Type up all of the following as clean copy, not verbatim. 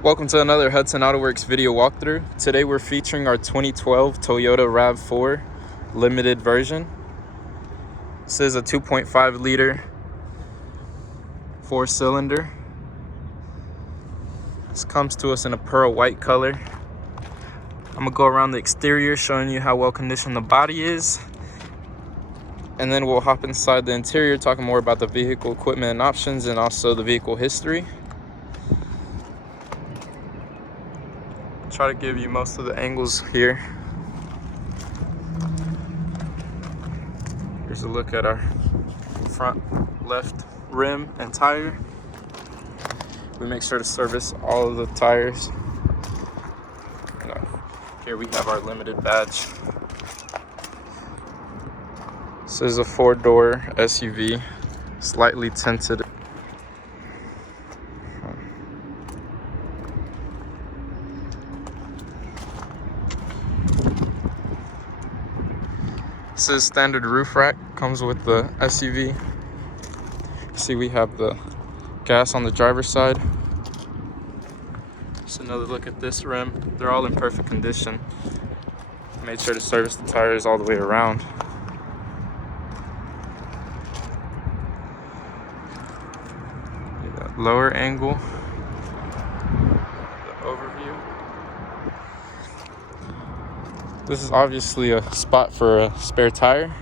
Welcome to another Hudson Autoworks video walkthrough. Today we're featuring our 2012 Toyota RAV4 limited version. This is a 2.5 liter 4-cylinder. This comes to us in a pearl white color. I'm gonna go around the exterior showing you how well conditioned the body is. And then we'll hop inside the interior talking more about the vehicle equipment and options and also the vehicle history. Try to give you most of the angles here. Here's a look at our front left rim and tire. We make sure to service all of the tires. Here we have our limited badge. This is a 4-door SUV, slightly tinted. This is standard roof rack, comes with the SUV. See, we have the gas on the driver's side. Just another look at this rim. They're all in perfect condition. Made sure to service the tires all the way around. That lower angle, the overview. This is obviously a spot for a spare tire.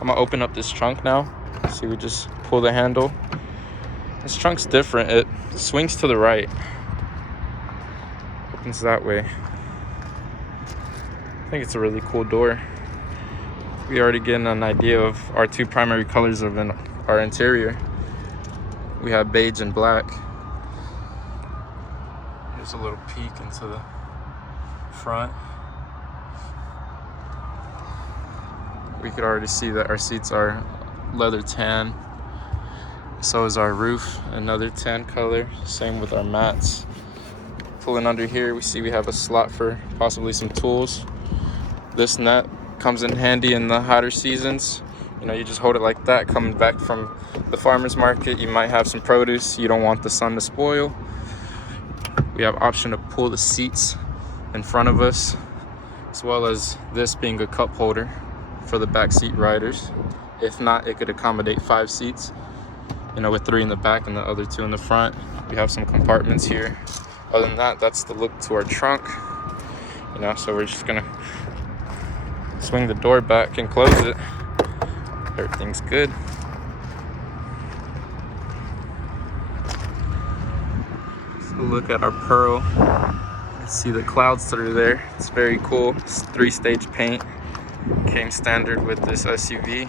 I'm gonna open up this trunk now. See, we just pull the handle. This trunk's different. It swings to the right. Opens that way. I think it's a really cool door. We already getting an idea of our two primary colors of our interior. We have beige and black. Here's a little peek into the front. We could already see that our seats are leather tan. So is our roof, another tan color. Same with our mats. Pulling under here, we see we have a slot for possibly some tools. This net comes in handy in the hotter seasons. You know, you just hold it like that. Coming back from the farmer's market, you might have some produce you don't want the sun to spoil. We have option to pull the seats in front of us, as well as this being a cup holder for the back seat riders. If not, it could accommodate 5 seats, you know, with 3 in the back and the other 2 in the front. We have some compartments here. Other than that, that's the look to our trunk. You know, so we're just gonna swing the door back and close it. Everything's good. So look at our pearl. See the clouds that are there. It's very cool. It's 3-stage paint. Came standard with this SUV.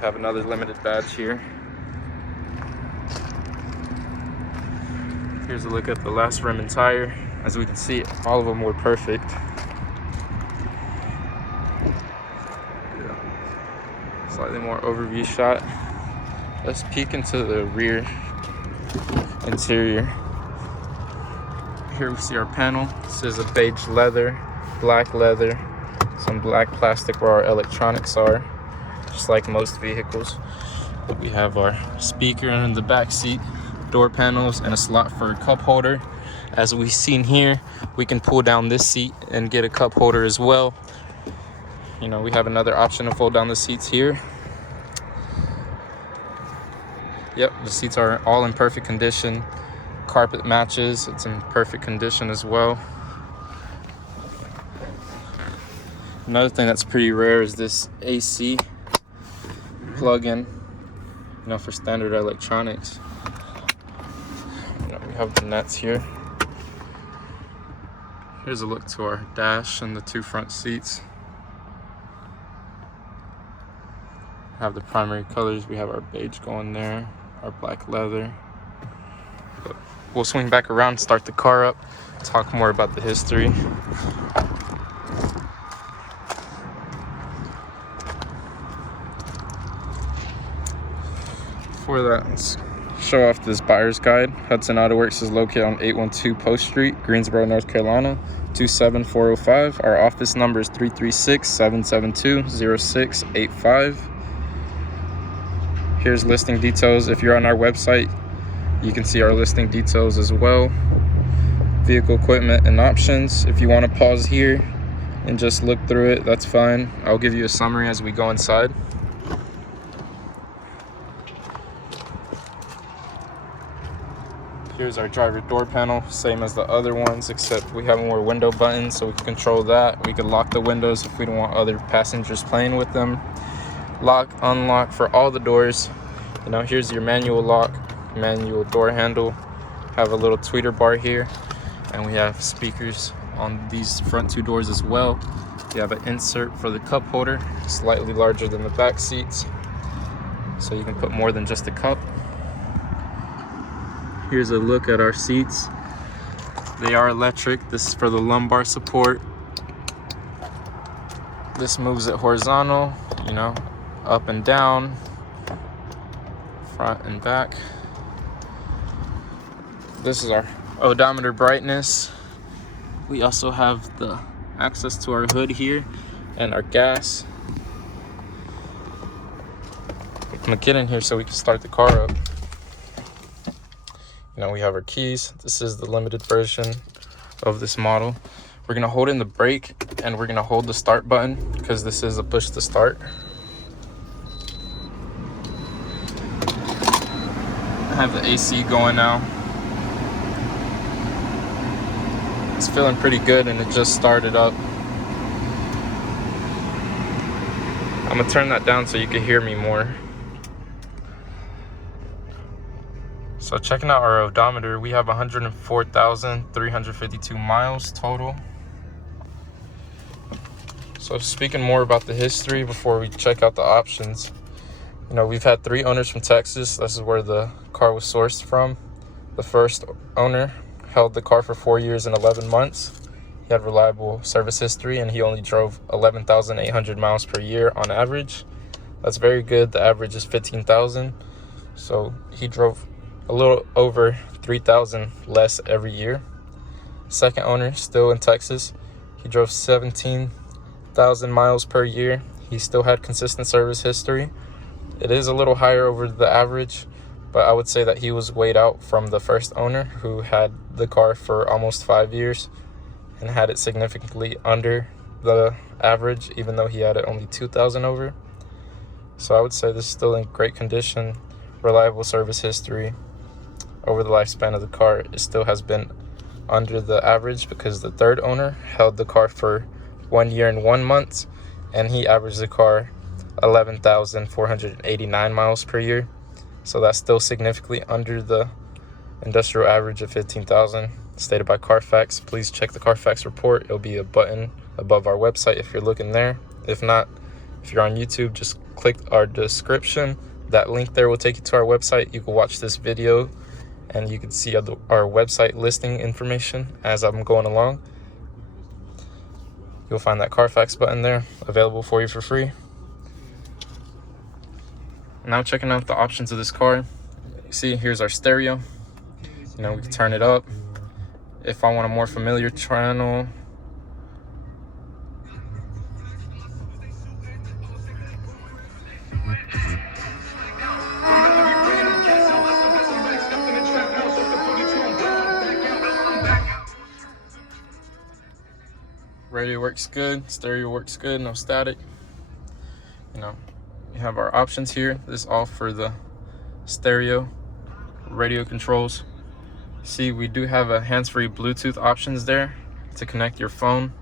Have another limited badge here. Here's a look at the last rim and tire. As we can see, all of them were perfect. Slightly more overview shot. Let's peek into the rear interior. Here we see our panel. This is a beige leather, black leather, some black plastic where our electronics are, just like most vehicles. We have our speaker in the back seat, door panels, and a slot for a cup holder. As we've seen here, we can pull down this seat and get a cup holder as well. You know, we have another option to fold down the seats here. Yep, the seats are all in perfect condition. Carpet matches, it's in perfect condition as well. Another thing that's pretty rare is this AC plug-in, you know, for standard electronics. You know, we have the nets here. Here's a look to our dash and the 2 front seats. Have the primary colors. We have our beige going there, our black leather. But we'll swing back around, start the car up, talk more about the history. Before that, let's show off this buyer's guide. Hudson Autoworks is located on 812 Post Street, Greensboro, North Carolina, 527-405. Our office number is 336-772-0685. Here's listing details. If you're on our website, you can see our listing details as well. Vehicle equipment and options. If you want to pause here and just look through it, that's fine. I'll give you a summary as we go inside. Here's our driver door panel, same as the other ones, except we have more window buttons so we can control that. We can lock the windows if we don't want other passengers playing with them. Lock, unlock for all the doors. You know, here's your manual lock, manual door handle. Have a little tweeter bar here, and we have speakers on these front two doors as well. You have an insert for the cup holder, slightly larger than the back seats, so you can put more than just a cup. Here's a look at our seats. They are electric. This is for the lumbar support. This moves it horizontal, you know, up and down, front and back. This is our odometer brightness. We also have the access to our hood here and our gas. I'm gonna get in here so we can start the car up. You know, we have our keys. This is the limited version of this model. We're gonna hold in the brake and we're gonna hold the start button because this is a push to start. I have the AC going now. It's feeling pretty good and it just started up. I'm gonna turn that down so you can hear me more. So checking out our odometer, we have 104,352 miles total. So speaking more about the history before we check out the options, you know, we've had 3 owners from Texas. This is where the car was sourced from. The first owner held the car for 4 years and 11 months. He had reliable service history and he only drove 11,800 miles per year on average. That's very good. The average is 15,000. So he drove a little over 3,000 less every year. Second owner, still in Texas, he drove 17,000 miles per year. He still had consistent service history. It is a little higher over the average, but I would say that he was weighed out from the first owner who had the car for almost 5 years and had it significantly under the average, even though he had it only 2,000 over. So I would say this is still in great condition, reliable service history. Over the lifespan of the car, it still has been under the average because the third owner held the car for 1 year and 1 month and he averaged the car 11,489 miles per year. So that's still significantly under the industrial average of 15,000 stated by Carfax. Please check the Carfax report. It'll be a button above our website if you're looking there. If not, if you're on YouTube, just click our description. That link there will take you to our website. You can watch this video and you can see our website listing information as I'm going along. You'll find that Carfax button there available for you for free. Now checking out the options of this car. You see, here's our stereo. You know, we can turn it up. If I want a more familiar channel, radio works good, stereo works good, no static. You know, we have our options here. This is all for the stereo, radio controls. See, we do have a hands-free Bluetooth options there to connect your phone.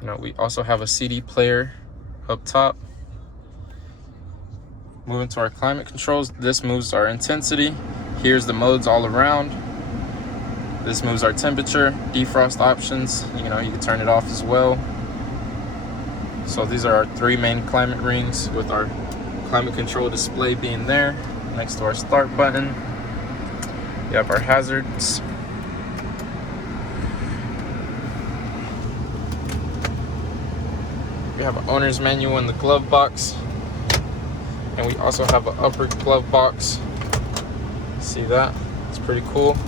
You know, we also have a CD player up top. Moving to our climate controls, this moves our intensity. Here's the modes all around. This moves our temperature, defrost options. You know, you can turn it off as well. So these are our 3 main climate rings with our climate control display being there next to our start button. You have our hazards. We have an owner's manual in the glove box. And we also have an upper glove box. See that? It's pretty cool.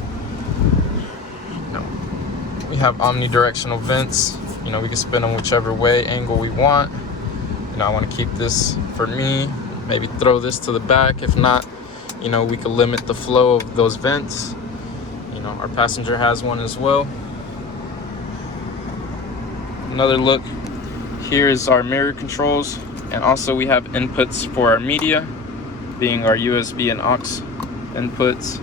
We have omni-directional vents. You know, we can spin them whichever way, angle we want. You know, I want to keep this for me, maybe throw this to the back. If not, you know, we can limit the flow of those vents. You know, our passenger has one as well. Another look, here is our mirror controls, and also we have inputs for our media, being our USB and AUX inputs.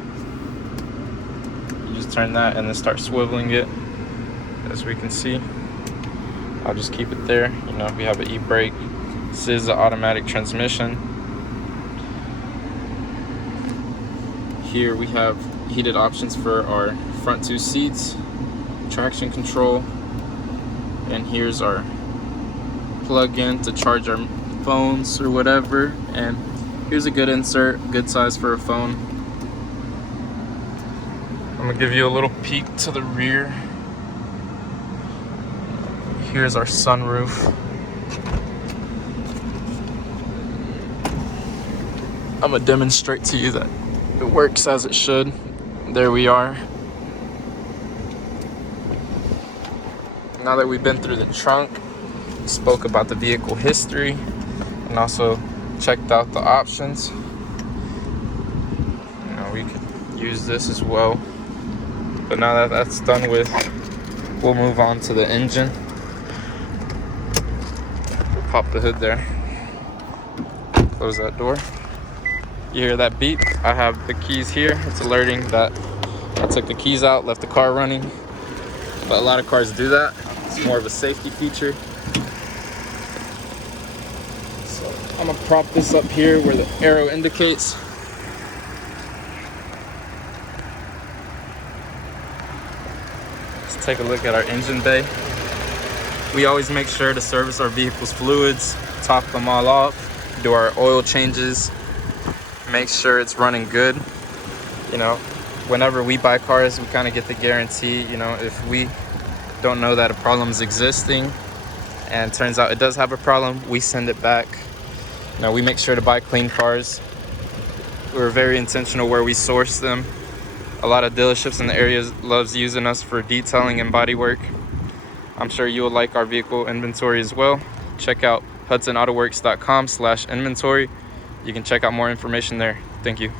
You just turn that and then start swiveling it, as we can see. I'll just keep it there. You know, we have an e-brake. This is an automatic transmission. Here we have heated options for our front two seats, traction control, and here's our plug-in to charge our phones or whatever. And here's a good insert, good size for a phone. I'm gonna give you a little peek to the rear. Here's our sunroof. I'm gonna demonstrate to you that it works as it should. There we are. Now that we've been through the trunk, spoke about the vehicle history, and also checked out the options. You know, we could use this as well. But now that that's done with, we'll move on to the engine. We'll pop the hood there. Close that door. You hear that beep? I have the keys here. It's alerting that I took the keys out, left the car running. But a lot of cars do that. It's more of a safety feature. So I'm gonna prop this up here where the arrow indicates. Let's take a look at our engine bay. We always make sure to service our vehicle's fluids, top them all off, do our oil changes, make sure it's running good. You know, whenever we buy cars, we kind of get the guarantee. You know, if we don't know that a problem is existing and turns out it does have a problem, we send it back. You know, we make sure to buy clean cars. We're very intentional where we source them. A lot of dealerships in the area loves using us for detailing and body work. I'm sure you will like our vehicle inventory as well. Check out hudsonautoworks.com/inventory. You can check out more information there. Thank you.